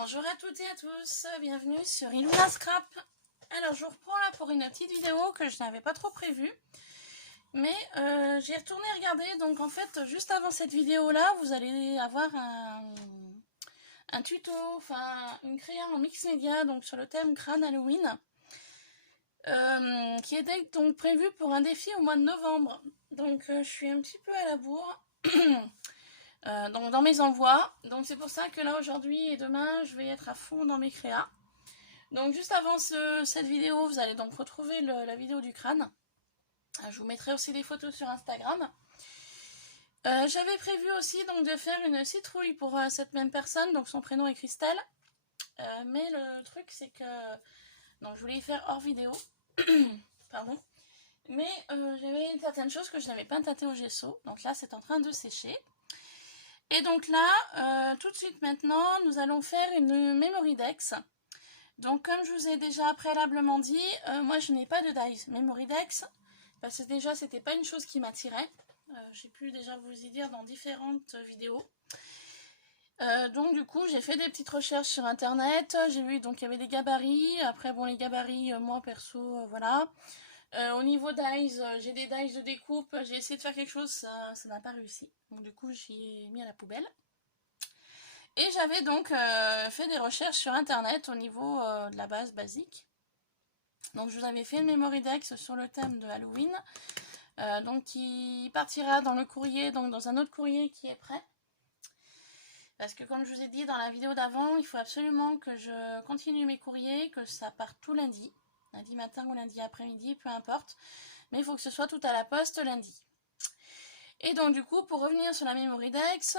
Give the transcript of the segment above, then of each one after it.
Bonjour à toutes et à tous, bienvenue sur Illuna Scrap. Alors je vous reprends là pour une petite vidéo que je n'avais pas trop prévue. Mais j'ai retourné regarder, donc en fait juste avant cette vidéo là, vous allez avoir un tuto, enfin une créa en mix média, donc sur le thème crâne Halloween. Qui est donc prévu pour un défi au mois de novembre. Donc je suis un petit peu à la bourre. Donc dans mes envois, donc c'est pour ça que là aujourd'hui et demain je vais être à fond dans mes créas. Donc juste avant cette vidéo, vous allez donc retrouver la vidéo du crâne. Je vous mettrai aussi des photos sur Instagram. J'avais prévu aussi donc de faire une citrouille pour cette même personne, donc son prénom est Christelle. Mais le truc c'est que donc je voulais y faire hors vidéo. Pardon. Mais j'avais certaines choses que je n'avais pas tâtées au gesso. Donc là c'est en train de sécher. Et donc là, tout de suite maintenant, nous allons faire une Memory Dex. Donc comme je vous ai déjà préalablement dit, moi je n'ai pas de dies Memory Dex, parce que déjà c'était pas une chose qui m'attirait. J'ai pu déjà vous y dire dans différentes vidéos. Donc du coup j'ai fait des petites recherches sur internet, j'ai vu donc il y avait des gabarits, après bon les gabarits, moi perso, voilà. Au niveau dies, j'ai des dies de découpe, j'ai essayé de faire quelque chose, ça n'a pas réussi. Donc du coup j'y ai mis à la poubelle. Et j'avais donc fait des recherches sur internet au niveau de la base basique. Donc je vous avais fait une Memory Dex sur le thème de Halloween. Donc qui partira dans le courrier, donc dans un autre courrier qui est prêt. Parce que comme je vous ai dit dans la vidéo d'avant, il faut absolument que je continue mes courriers, que ça parte tout lundi. Lundi matin ou lundi après-midi, peu importe. Mais il faut que ce soit tout à la poste lundi. Et donc du coup, pour revenir sur la Memory Dex,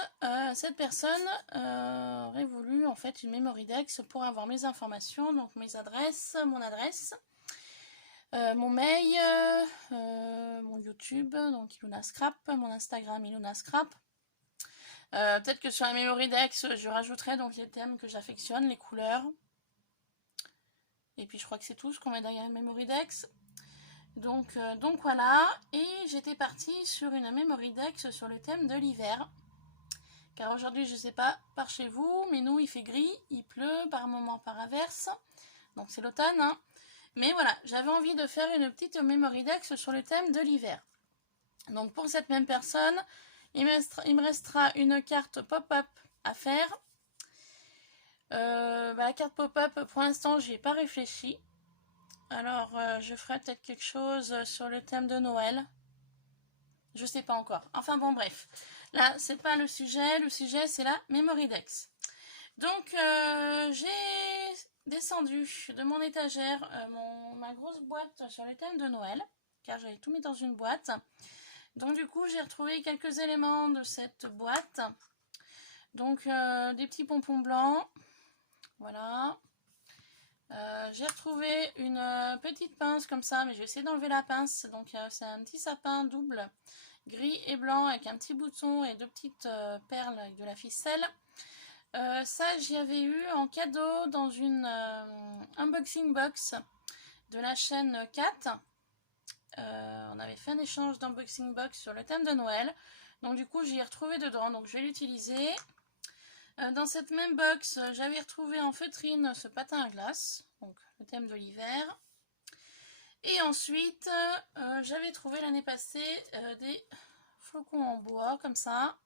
cette personne aurait voulu en fait une Memory Dex pour avoir mes informations, donc mes adresses, mon adresse, mon mail, mon YouTube, donc Illuna Scrap, mon Instagram Illuna Scrap. Peut-être que sur la Memory Dex, je rajouterai donc les thèmes que j'affectionne, les couleurs. Et puis je crois que c'est tout ce qu'on met derrière la Memory Dex. Donc voilà, et j'étais partie sur une Memory Dex sur le thème de l'hiver. Car aujourd'hui, je ne sais pas par chez vous, mais nous il fait gris, il pleut par moments par averse. Donc c'est l'automne, hein. Mais voilà, j'avais envie de faire une petite Memory Dex sur le thème de l'hiver. Donc pour cette même personne, il me restera une carte pop-up à faire. La carte pop-up, pour l'instant, j'y ai pas réfléchi. Alors, je ferai peut-être quelque chose sur le thème de Noël. Je sais pas encore. Enfin bon, bref. Là, c'est pas le sujet. Le sujet, c'est la Memory Dex. Donc, j'ai descendu de mon étagère ma grosse boîte sur le thème de Noël. Car j'avais tout mis dans une boîte. Donc, du coup, j'ai retrouvé quelques éléments de cette boîte. Donc, des petits pompons blancs. Voilà. J'ai retrouvé une petite pince comme ça, mais je vais essayer d'enlever la pince. Donc c'est un petit sapin double, gris et blanc, avec un petit bouton et deux petites perles avec de la ficelle. Ça, j'y avais eu en cadeau dans une unboxing box de la chaîne Cat. On avait fait un échange d'unboxing box sur le thème de Noël. Donc du coup, j'y ai retrouvé dedans, donc je vais l'utiliser. Dans cette même box, j'avais retrouvé en feutrine ce patin à glace, donc le thème de l'hiver. Et ensuite, j'avais trouvé l'année passée des flocons en bois, comme ça.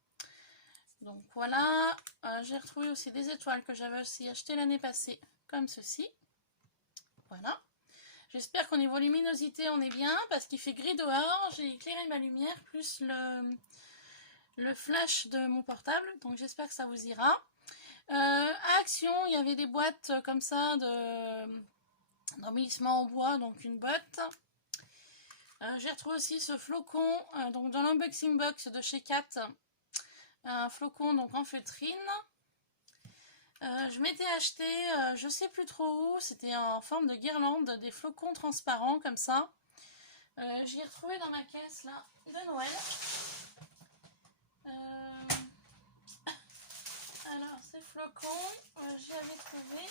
Donc voilà, j'ai retrouvé aussi des étoiles que j'avais aussi achetées l'année passée, comme ceci. Voilà. J'espère qu'au niveau luminosité, on est bien, parce qu'il fait gris dehors. J'ai éclairé ma lumière, plus le flash de mon portable, donc j'espère que ça vous ira. À Action, il y avait des boîtes comme ça d'embellissement en bois, donc une botte. J'ai retrouvé aussi ce flocon donc dans l'unboxing box de chez Cat, un flocon donc en feutrine. Je m'étais acheté, je sais plus trop où, c'était en forme de guirlande, des flocons transparents comme ça. J'y ai retrouvé dans ma caisse là de Noël. Alors ces flocons, j'y avais trouvé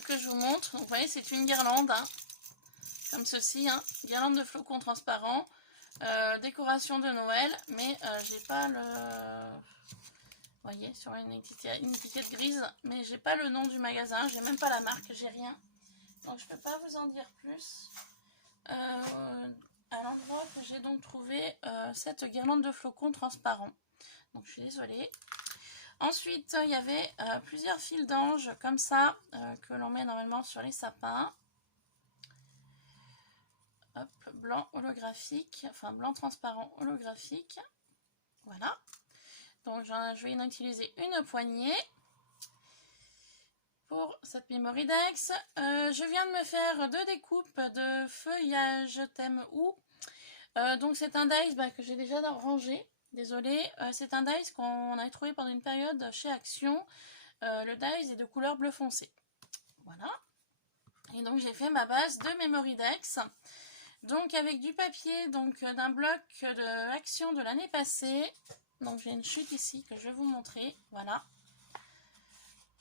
que je vous montre. Donc vous voyez, c'est une guirlande, hein, comme ceci, hein, guirlande de flocons transparents, décoration de Noël, mais j'ai pas le... voyez, sur une étiquette grise, mais j'ai pas le nom du magasin, j'ai même pas la marque, j'ai rien. Donc je peux pas vous en dire plus. À l'endroit que j'ai donc trouvé cette guirlande de flocons transparents. Donc je suis désolée. Ensuite, il y avait plusieurs fils d'ange comme ça que l'on met normalement sur les sapins. Hop, blanc holographique, enfin blanc transparent holographique. Voilà. Donc je vais en utiliser une poignée pour cette Memoridex. Je viens de me faire 2 découpes de feuillage thème ou. Donc c'est un dice que j'ai déjà rangé. Désolée, c'est un dice qu'on a trouvé pendant une période chez Action. Le dice est de couleur bleu foncé. Voilà. Et donc j'ai fait ma base de Memoridex. Donc avec du papier d'un bloc de Action de l'année passée. Donc j'ai une chute ici que je vais vous montrer. Voilà.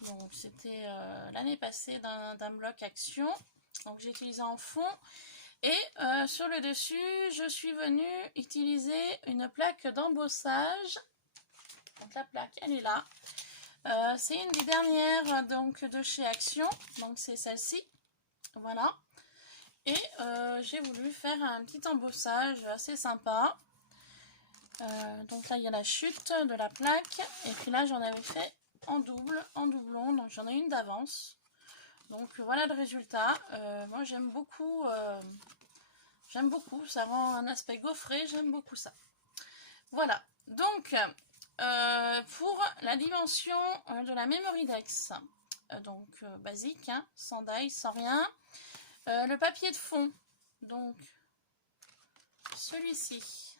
Donc c'était l'année passée d'un bloc Action. Donc j'ai utilisé en fond. Et sur le dessus, je suis venue utiliser une plaque d'embossage. Donc la plaque, elle est là. C'est une des dernières donc, de chez Action. Donc c'est celle-ci. Voilà. Et j'ai voulu faire un petit embossage assez sympa. Donc là, il y a la chute de la plaque. Et puis là, j'en avais fait en doublon. Donc j'en ai une d'avance. Donc voilà le résultat. Moi, j'aime beaucoup. J'aime beaucoup, ça rend un aspect gaufré, j'aime beaucoup ça. Voilà, donc pour la dimension de la Memoridex, basique, hein, sans die, sans rien. Le papier de fond, donc celui-ci,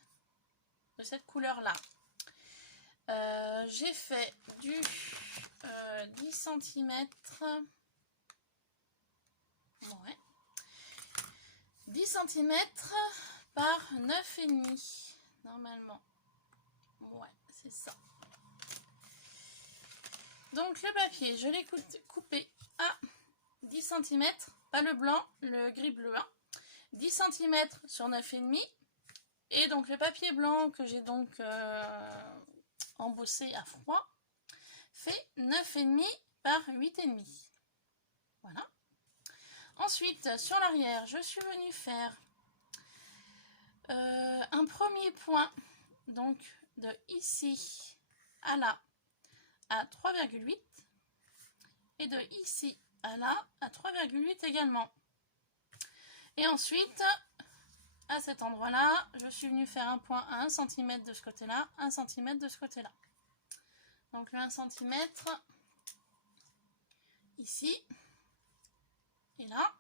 de cette couleur-là. J'ai fait du 10 cm. Ouais. 10 cm par 9,5 normalement. Ouais, c'est ça. Donc le papier, je l'ai coupé à 10 cm, pas le blanc, le gris bleu. Hein. 10 cm sur 9,5. Et donc le papier blanc que j'ai donc embossé à froid fait 9,5 par 8,5. Voilà. Ensuite, sur l'arrière, je suis venue faire un premier point, donc de ici à là à 3,8 et de ici à là à 3,8 également. Et ensuite, à cet endroit-là, je suis venue faire un point à 1 cm de ce côté-là, 1 cm de ce côté-là. Donc le 1 cm ici et là.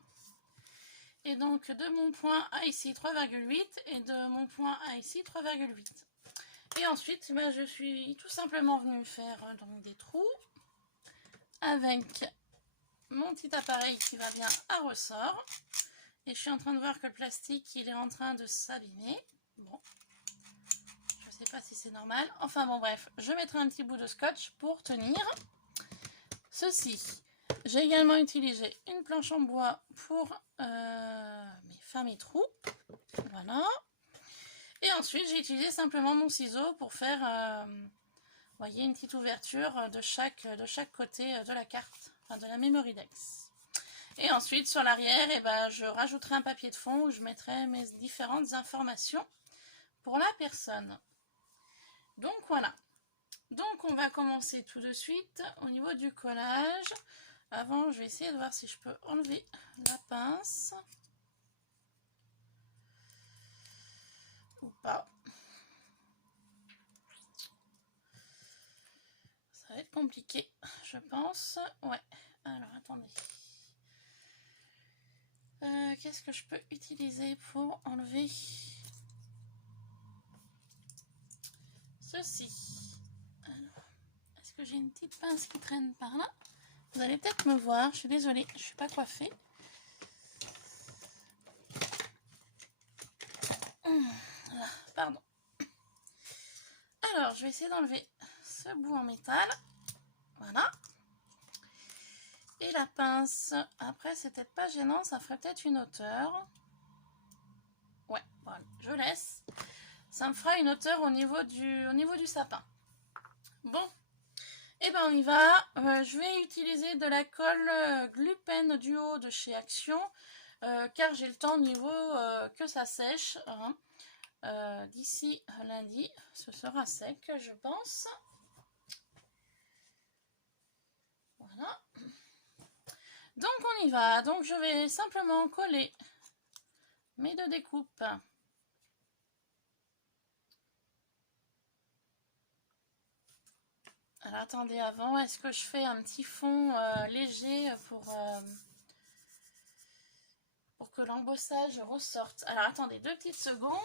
Et donc de mon point à ici 3,8 et de mon point à ici 3,8. Et ensuite, je suis tout simplement venue faire donc, des trous avec mon petit appareil qui va bien à ressort. Et je suis en train de voir que le plastique, il est en train de s'abîmer. Bon, je sais pas si c'est normal. Enfin bon, bref, je mettrai un petit bout de scotch pour tenir ceci. J'ai également utilisé une planche en bois pour faire mes trous. Voilà. Et ensuite, j'ai utilisé simplement mon ciseau pour faire, voyez, une petite ouverture de chaque côté de la carte, enfin de la Memoridex. Et ensuite, sur l'arrière, je rajouterai un papier de fond où je mettrai mes différentes informations pour la personne. Donc voilà. Donc on va commencer tout de suite au niveau du collage. Avant, je vais essayer de voir si je peux enlever la pince. Ou pas. Ça va être compliqué, je pense. Ouais. Alors, attendez. Qu'est-ce que je peux utiliser pour enlever ceci? Alors, est-ce que j'ai une petite pince qui traîne par là? Vous allez peut-être me voir, je suis désolée, je ne suis pas coiffée. Voilà, pardon. Alors, je vais essayer d'enlever ce bout en métal. Voilà. Et la pince, après c'est peut-être pas gênant, ça ferait peut-être une hauteur. Ouais, voilà, je laisse. Ça me fera une hauteur au niveau du sapin. Bon, Et ben on y va. Je vais utiliser de la colle Glupen Duo de chez Action, car j'ai le temps au niveau que ça sèche. Hein. D'ici lundi, ce sera sec, je pense. Voilà. Donc on y va. Donc je vais simplement coller mes deux découpes. Alors attendez, avant, est-ce que je fais un petit fond léger pour que l'embossage ressorte? Alors attendez 2 petites secondes.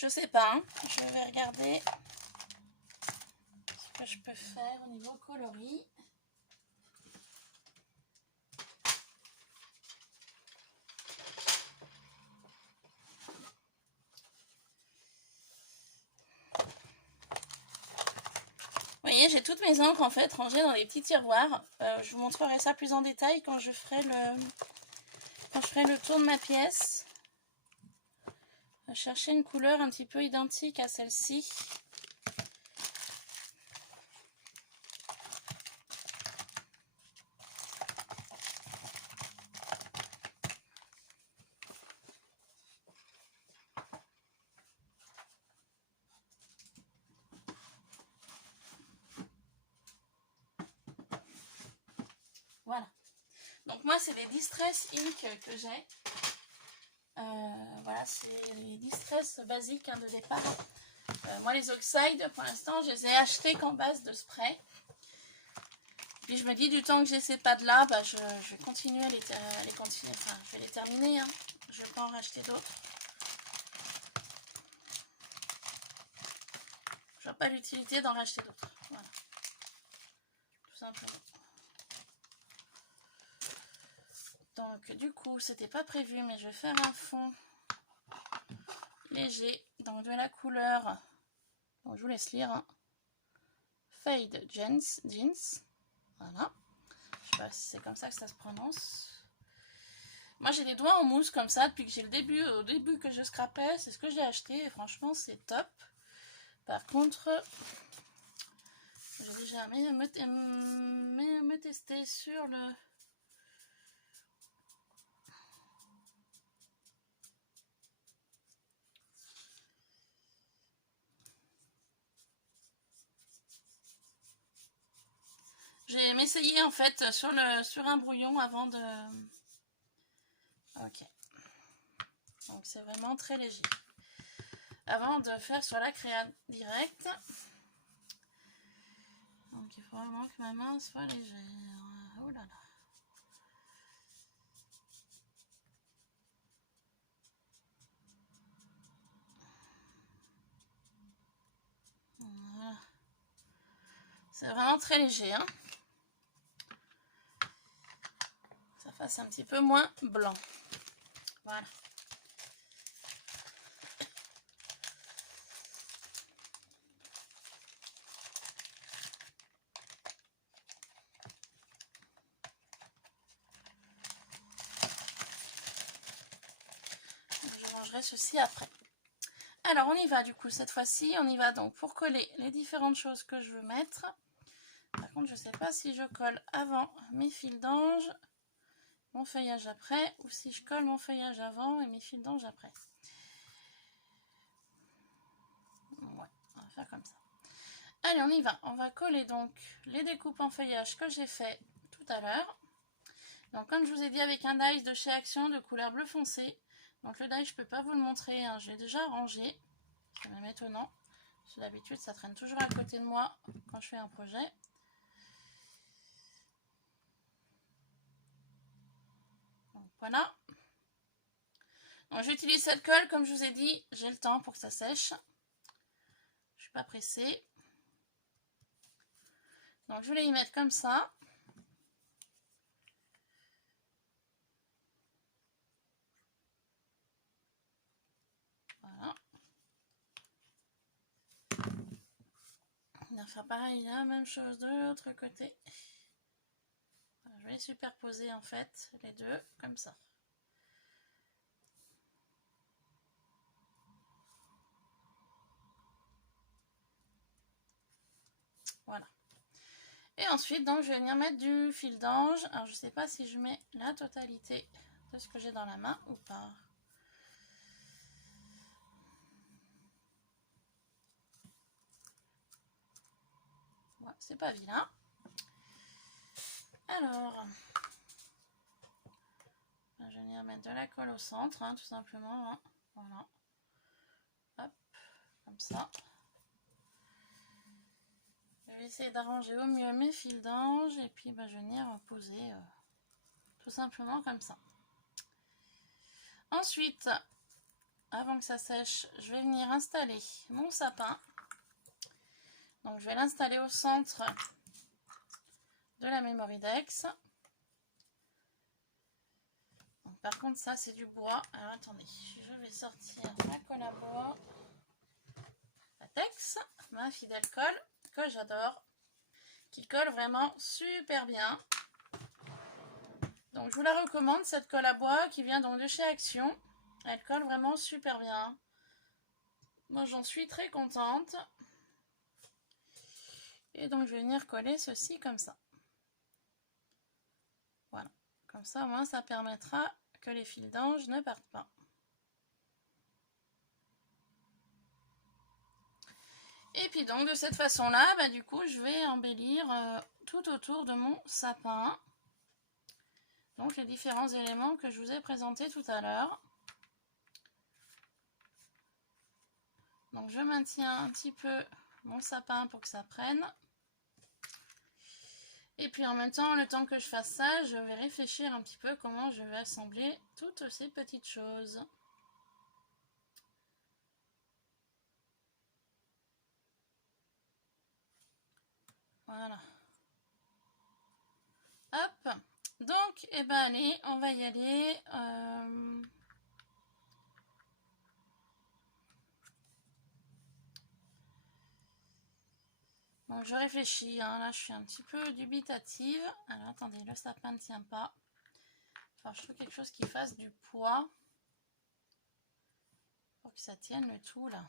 Je sais pas, hein. Je vais regarder ce que je peux faire au niveau coloris. Vous voyez, j'ai toutes mes encres en fait rangées dans des petits tiroirs. Je vous montrerai ça plus en détail quand je ferai le tour de ma pièce. Je vais chercher une couleur un petit peu identique à celle-ci. Voilà. Donc moi, c'est des Distress Ink que j'ai. Voilà, c'est les Distress basiques hein, de départ. Moi, les Oxide, pour l'instant, je les ai achetés qu'en base de spray. Puis je me dis, du temps que j'ai ces pads-là, bah, je vais continuer à les continuer. Enfin, je vais les terminer. Hein. Je vais pas en racheter d'autres. Je vois pas l'utilité d'en racheter d'autres. Voilà. Tout simplement. Donc du coup, c'était pas prévu, mais je vais faire un fond léger. Donc de la couleur, donc je vous laisse lire, hein. Fade Jeans. Voilà. Je sais pas si c'est comme ça que ça se prononce. Moi j'ai les doigts en mousse comme ça depuis que j'ai au début que je scrapais. C'est ce que j'ai acheté et franchement c'est top. Par contre, j'ai déjà me tester sur le... J'ai m'essayer en fait sur un brouillon avant de... Ok. Donc c'est vraiment très léger. Avant de faire sur la créa directe. Donc il faut vraiment que ma main soit légère. Oh là là. Voilà. C'est vraiment très léger. Hein. Ça fasse un petit peu moins blanc. Voilà. Je mangerai ceci après. Alors on y va du coup cette fois-ci. On y va donc pour coller les différentes choses que je veux mettre. Par contre je ne sais pas si je colle avant mes fils d'ange, mon feuillage après, ou si je colle mon feuillage avant et mes fils d'ange après. Ouais, on va faire comme ça. Allez, on y va. On va coller donc les découpes en feuillage que j'ai fait tout à l'heure. Donc comme je vous ai dit, avec un die de chez Action de couleur bleu foncé. Donc le die, je peux pas vous le montrer, hein, je l'ai déjà rangé. C'est même étonnant. Parce que d'habitude, ça traîne toujours à côté de moi quand je fais un projet. Donc voilà. Donc j'utilise cette colle, comme je vous ai dit, j'ai le temps pour que ça sèche. Je suis pas pressée. Donc je vais y mettre comme ça. Voilà. faire pareil, la même chose de l'autre côté. Je vais superposer en fait les deux comme ça. Voilà. Et ensuite, donc, je vais venir mettre du fil d'ange. Alors, je ne sais pas si je mets la totalité de ce que j'ai dans la main ou pas. Ouais, c'est pas vilain. Alors, je vais venir mettre de la colle au centre, hein, tout simplement. Hein. Voilà. Hop, comme ça. Je vais essayer d'arranger au mieux mes fils d'ange et puis bah, je vais venir poser tout simplement comme ça. Ensuite, avant que ça sèche, je vais venir installer mon sapin. Donc je vais l'installer au centre de la Memorydex. Par contre ça c'est du bois. Alors attendez, je vais sortir ma colle à bois. Latex, ma fidèle colle que j'adore. Qui colle vraiment super bien. Donc je vous la recommande cette colle à bois qui vient donc de chez Action. Elle colle vraiment super bien. Moi j'en suis très contente. Et donc je vais venir coller ceci comme ça. Voilà. Comme ça au moins ça permettra que les fils d'ange ne partent pas. Et puis donc de cette façon là, bah, du coup je vais embellir tout autour de mon sapin. Donc les différents éléments que je vous ai présentés tout à l'heure. Donc je maintiens un petit peu mon sapin pour que ça prenne. Et puis en même temps, le temps que je fasse ça, je vais réfléchir un petit peu comment je vais assembler toutes ces petites choses. Voilà. Hop. Donc, eh ben allez, on va y aller. Bon, je réfléchis, hein. Là je suis un petit peu dubitative. Alors attendez, le sapin ne tient pas. Enfin, je trouve quelque chose qui fasse du poids pour que ça tienne le tout là.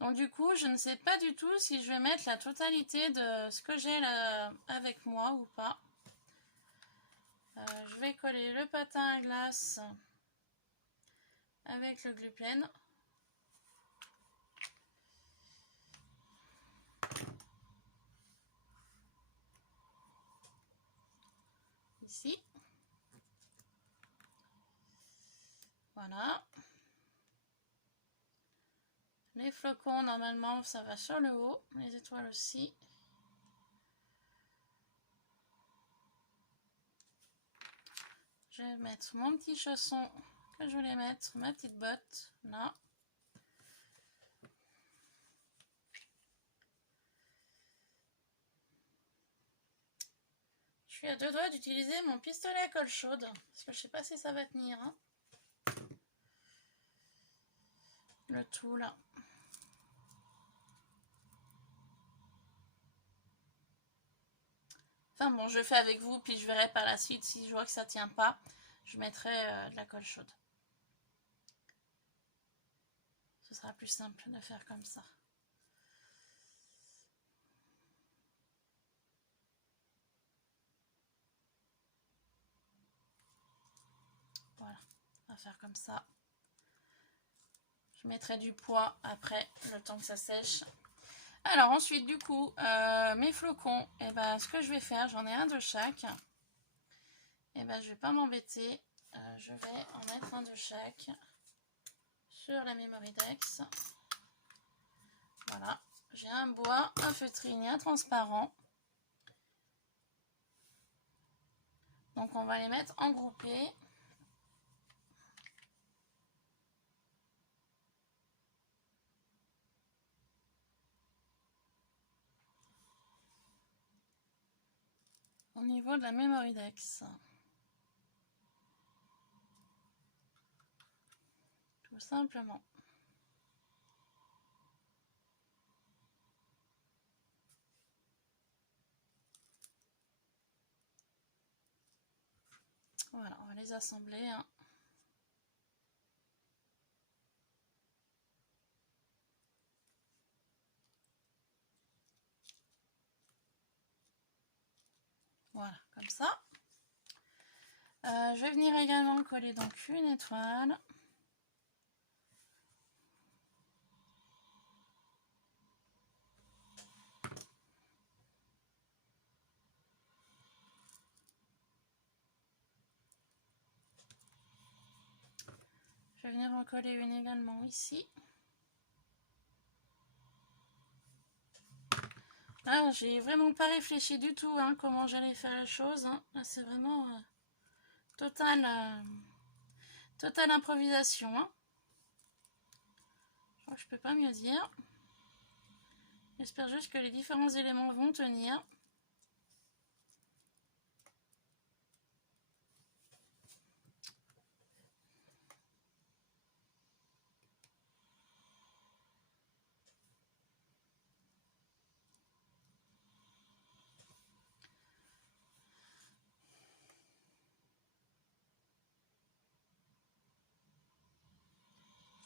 Donc du coup, je ne sais pas du tout si je vais mettre la totalité de ce que j'ai là avec moi ou pas. Je vais coller le patin à glace avec le gluten. Ici. Voilà. Les flocons, normalement, ça va sur le haut. Les étoiles aussi. Je vais mettre mon petit chausson que je voulais mettre, ma petite botte, là. Je suis à deux doigts d'utiliser mon pistolet à colle chaude, parce que je sais pas si ça va tenir. Hein. Le tout, là. Enfin bon, je fais avec vous, puis je verrai par la suite si je vois que ça tient pas. Je mettrai de la colle chaude. Ce sera plus simple de faire comme ça. Voilà, on va faire comme ça. Je mettrai du poids après, le temps que ça sèche. Alors ensuite, du coup, mes flocons, et ben, ce que je vais faire, j'en ai un de chaque. Et ben, je vais pas m'embêter. Je vais en mettre un de chaque sur la Memorydex. Voilà, j'ai un bois, un feutrine et un transparent. Donc on va les mettre en groupés. Au niveau de la Memorydex. Tout simplement. les assembler, hein. Voilà, comme ça. Je vais venir également coller donc une étoile. Je vais venir en coller une également ici. Là, j'ai vraiment pas réfléchi du tout, hein, comment j'allais faire la chose, hein. Là, c'est vraiment totale improvisation, hein. Je crois que je peux pas mieux dire. J'espère juste que les différents éléments vont tenir.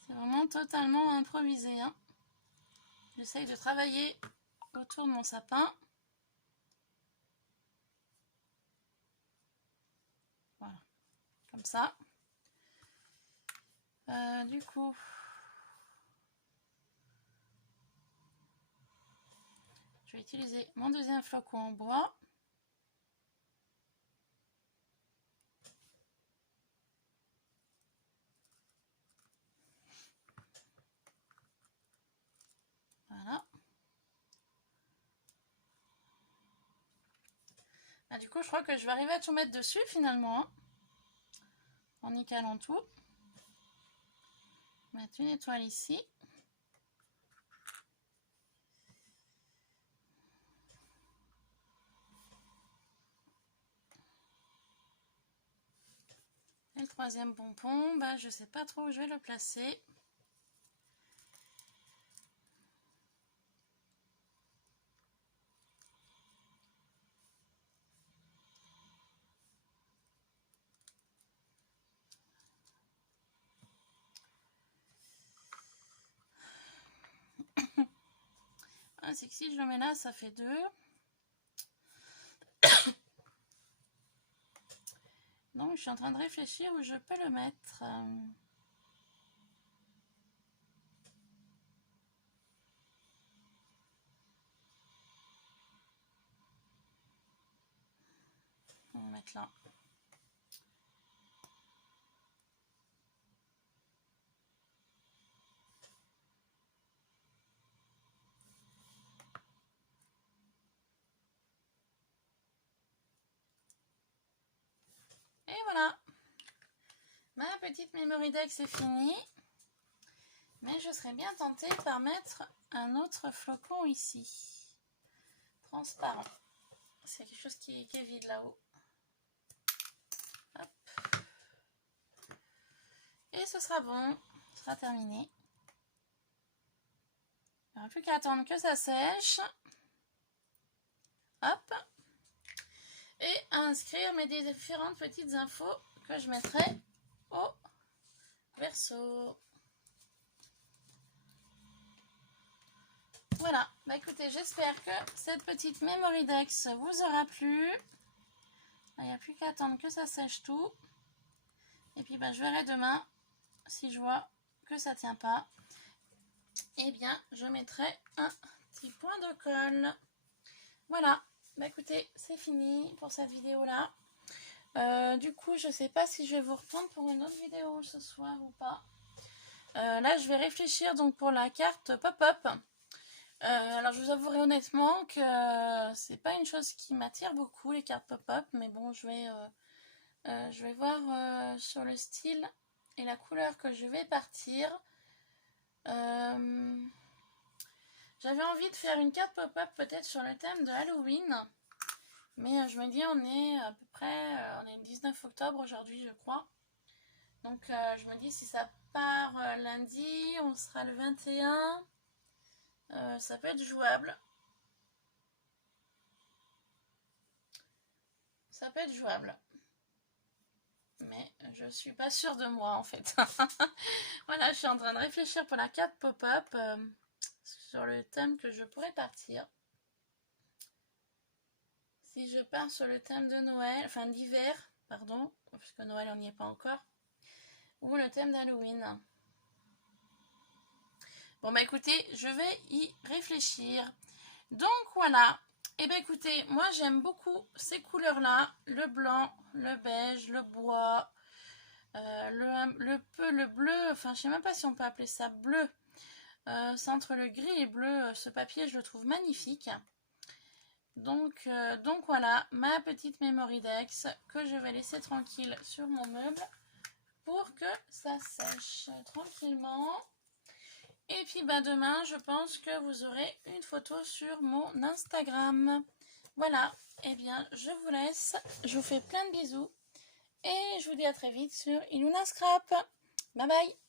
C'est vraiment totalement improvisé, hein. J'essaye de travailler autour de mon sapin. Voilà, comme ça. Du coup, je vais utiliser mon deuxième flocon en bois. Voilà. Ah, du coup, je crois que je vais arriver à tout mettre dessus finalement, hein, en y calant tout. Mettre une étoile ici. Et le troisième pompon, bah, je sais pas trop où je vais le placer. Ah, c'est que si je le mets là, ça fait 2. Donc, je suis en train de réfléchir où je peux le mettre. On va mettre là. Et voilà. Ma petite memory deck est finie. Mais je serais bien tentée par mettre un autre flocon ici. Transparent. C'est quelque chose qui est vide là-haut. Hop. Et ce sera bon. Ce sera terminé. Il n'y aura plus qu'à attendre que ça sèche. Hop. Et à inscrire mes différentes petites infos que je mettrai au verso. Voilà, bah écoutez, j'espère que cette petite Memory Dex vous aura plu. Il n'y a plus qu'à attendre que ça sèche tout. Et puis bah, je verrai demain, si je vois que ça tient pas, eh bien je mettrai un petit point de colle. Voilà, bah écoutez, c'est fini pour cette vidéo là. Du coup, je sais pas si je vais vous reprendre pour une autre vidéo ce soir ou pas. Là, je vais réfléchir donc pour la carte pop-up. Alors, je vous avouerai honnêtement que c'est pas une chose qui m'attire beaucoup, les cartes pop-up, mais bon, je vais voir sur le style et la couleur que je vais partir. J'avais envie de faire une carte pop-up peut-être sur le thème de Halloween, mais je me dis on est à peu près, on est le 19 octobre aujourd'hui je crois, donc je me dis si ça part lundi, on sera le 21, ça peut être jouable. Ça peut être jouable. mais je suis pas sûre de moi en fait. Voilà, je suis en train de réfléchir pour la carte pop-up sur le thème que je pourrais partir. Si je pars sur le thème de Noël, enfin d'hiver, pardon, parce que Noël on n'y est pas encore, ou le thème d'Halloween. Bon bah écoutez, je vais y réfléchir. Donc voilà, et bah écoutez, moi j'aime beaucoup ces couleurs-là, le blanc, le beige, le bois, le bleu, enfin je sais même pas si on peut appeler ça bleu. C'est entre le gris et le bleu, ce papier je le trouve magnifique. Donc voilà, ma petite Memory Dex que je vais laisser tranquille sur mon meuble pour que ça sèche tranquillement. Et puis bah demain, je pense que vous aurez une photo sur mon Instagram. Voilà, et bien je vous laisse, je vous fais plein de bisous et je vous dis à très vite sur Iluna Scrap. Bye bye.